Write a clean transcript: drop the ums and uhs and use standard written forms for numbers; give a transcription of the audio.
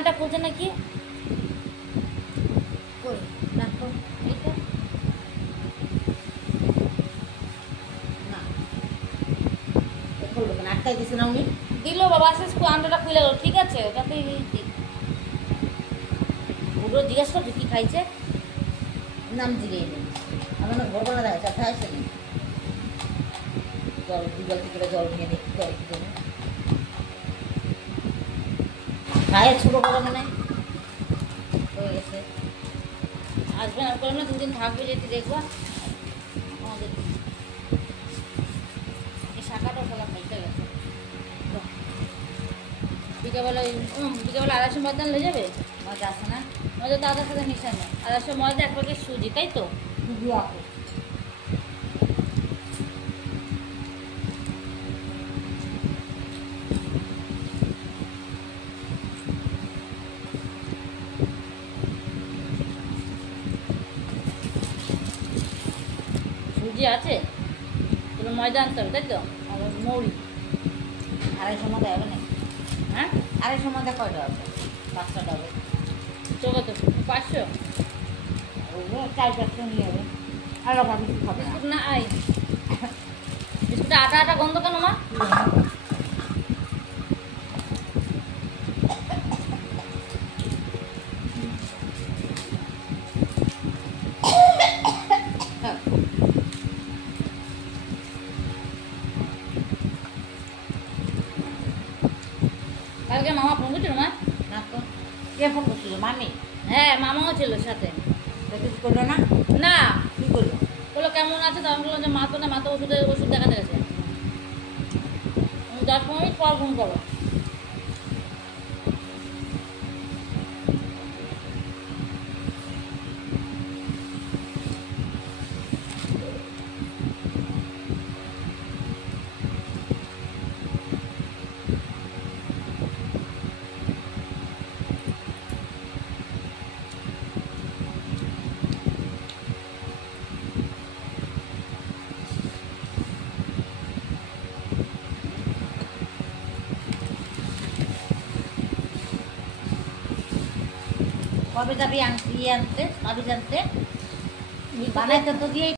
আয়নাটা খুলছে নাকি কই রাখো এইটা না খুলবে না, আটকাই দিছে না উনি। দিল বাবা আস্তে আন্ডাটা খুলে গেল, ঠিক আছে ওটাতে ওগুলো জিজ্ঞেস করছো কি খাইছে। নাম জিরিয়ে নেই আমার না ঘর বানা দেখা চাথা আসে নি। জল দু বালতি করে জল নিয়ে দেখি জল কি দেবে খায় ছোটো করে মানে হয়ে গেছে। আসবেন আর করলাম না, দুদিন থাকবে যেতে দেখবা আমাদের এই শাখাটা ফেলা খাইতে গেছে। বিকেলবেলা বিকেলবেলা 250 ময়দান হয়ে যাবে। মজা আছে না? মজা দাদার সাথে মিশাই না, 250 ময়দা 1 প্যাকেট সুজি, তাই তো? শুধু আপু সুজি আছে, তাহলে ময়দা আনতে হবে, তাই তো? আর মৌরি 250 মজা হবে না? হ্যাঁ 250 মজা কয়টা হবে? 5টা হবে। চোখে তো 500 ওগুলো 4-5টা নিয়ে হবে। আর আমার কিছু খাবে না। বিস্কুট না আই বিস্কুটে আটা আটা গন্ধ কেন মা? কালকে মামা ফোন করছিল মা? না তো কে ফোন করছিল? মামি? হ্যাঁ মামাও ছিল সাথে। কিছু করলো না? না কি করলো? বললো কেমন আছে, তখন বললো যে মা তো না, মা তো ওষুধ দেখাতে গেছে। 10-15 মিনিট পর ফোন করো। কবে যাবি আনতে? কবে জানতে? বানাইতে তো দিয়ে